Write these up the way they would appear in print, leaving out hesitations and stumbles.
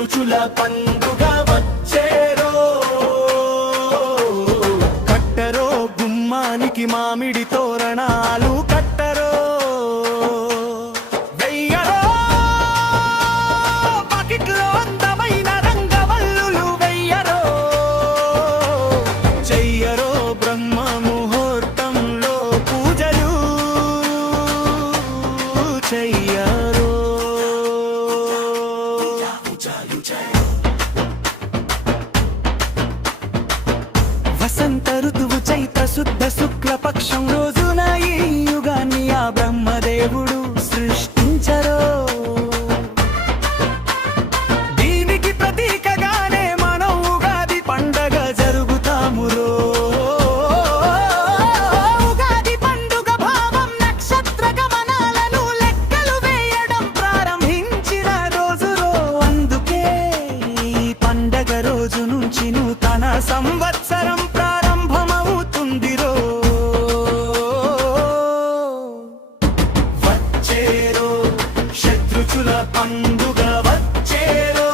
షడ్రుచుల పండుగ వచ్చేరో. కట్టరో గుమ్మానికి మామిడి తోరణాలు కట్టరో. వెయ్యరో బకెట్లో అందమైన రంగవల్లులు వెయ్యరో. చెయ్యరో బ్రహ్మ ముహూర్తంలో పూజలు చెయ్యరో. వసంత ఋతువు చైత్ర శుద్ధ శుక్లపక్షం రోజున ఈ యుగాన్ని ఆ బ్రహ్మదేవుడు సృష్టించరో. దీనికి ప్రతీకగానే మనం ఉగాది పండగ జరుగుతామురో. ఉగాది పండుగ భావం నక్షత్ర గమనాలను లెక్కలు వేయడం ప్రారంభించిన రోజురో. అందుకే ఈ పండగ రోజు నుంచి నూతన సంవత్సరం ప్రారంభమవుతుందిరో. వచ్చేరో షడ్రుచుల పండుగ వచ్చేరో.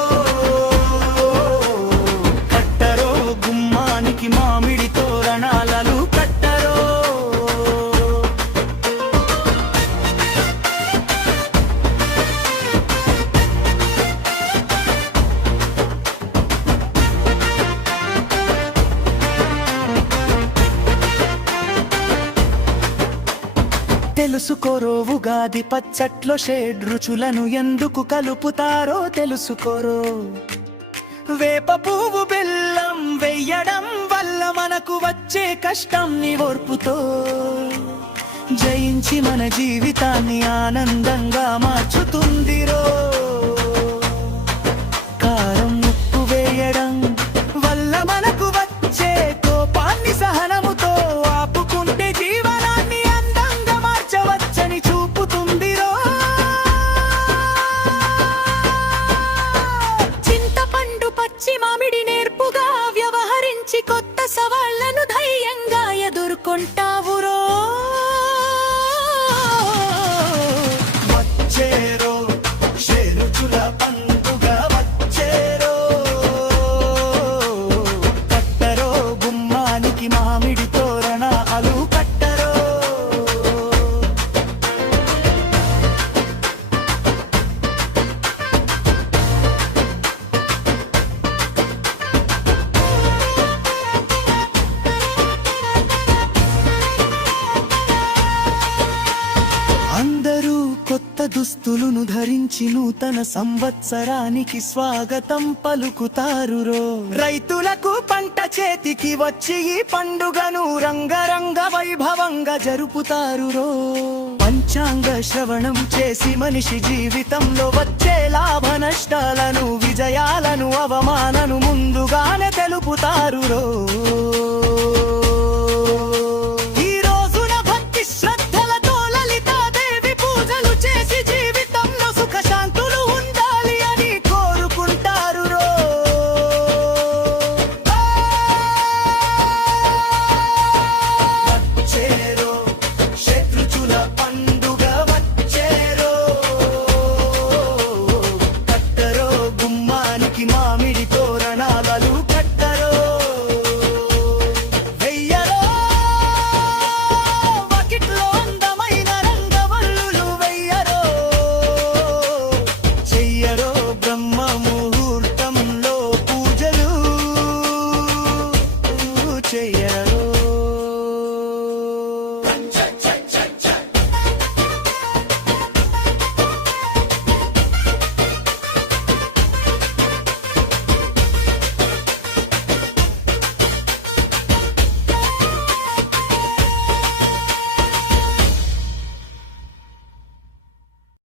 కట్టరో గుమ్మానికి మామిడి తోరణాలను కట్టరో. తెలుసుకోరో ఉగాది పచ్చట్లో షడ్రుచులను ఎందుకు కలుపుతారో తెలుసుకోరో. వేప పువ్వు బెల్లం వెయ్యడం వల్ల మనకు వచ్చే కష్టం ని ఓర్పుతో జయించి మన జీవితాన్ని ఆనందంగా మార్చుతుందిరో. కారం ఉప్పు వేయడం వల్ల మనకు వచ్చే కోపాన్ని సహనముతో ఆపుకుంటే జీవనాన్ని అందంగా మార్చవచ్చని చూపుతుందిరో. చింతపండు పచ్చి మామిడి నేర్పుగా వ్యవహరించి కొత్త సవాళ్లను ధైర్యంగా ఎదుర్కొంటావురో. వచ్చేరో షడ్రుచుల పండుగ వచ్చేరో. కట్టరో గుమ్మానికి మామిడి తోరణాలు కట్టరో. అందరూ కొత్త దుస్తులను ధరించి నూతన సంవత్సరానికి స్వాగతం పలుకుతారురో. రైతులకు పంట చేతికి వచ్చి ఈ పండుగను రంగరంగ వైభవంగా జరుపుతారురో. పంచాంగ శ్రవణం చేసి మనిషి జీవితంలో వచ్చే లాభ నష్టాలను విజయాలను అవమానను ముందుగానే తెలుపుతారురో.